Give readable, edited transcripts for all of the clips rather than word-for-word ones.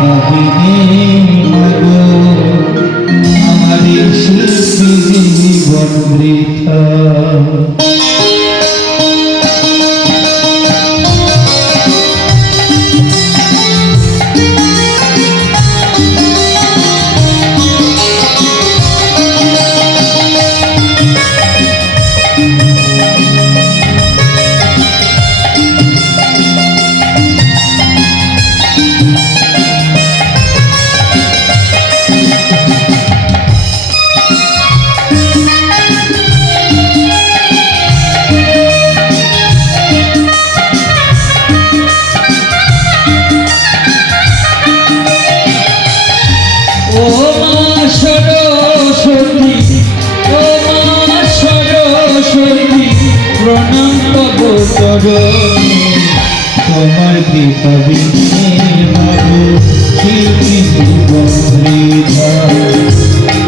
কবিনে মাগো আমার এই শিল্পী জীবন বৃথা। প্রণাম তব চরণে তোমার কৃপা বিনে মাগো শিল্পী জীবন বৃথা।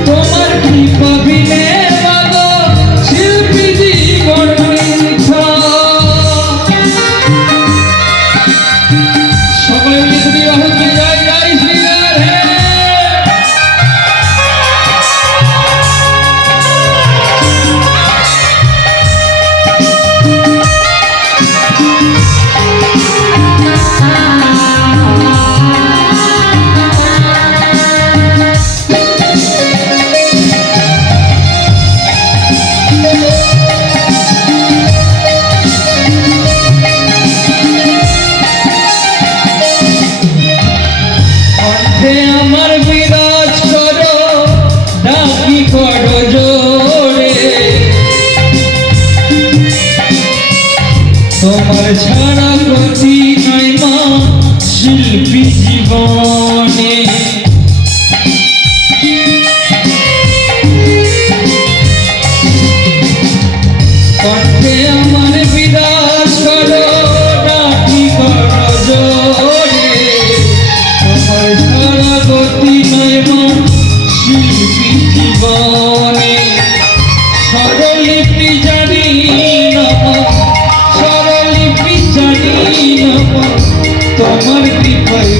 তোমার কৃপা বিনে মাগো শিল্পী জীবন বৃথা। সবাই মিলে হতে যায় জয় শ্রীরাধে। আমার বিরাজ করো ডাকি করো জোরে তোমার ছাড়া গতি নাই মা শিল্পী জীবনে। কণ্ঠে আমার বিরাজ করো ডাকি করো জোরে তোমার ছাড়া গতি নাই মা শিল্পী জীবনে। স্বরলিপি জানি না স্বরলিপি জানি না তোমার কৃপায়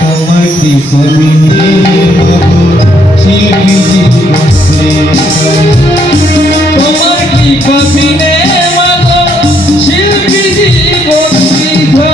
তোমার কৃপা বিনে মাগো শিল্পী জীবন বৃথা। তোমার কৃপা বিনে মাগো শিল্পী জীবন বৃথা।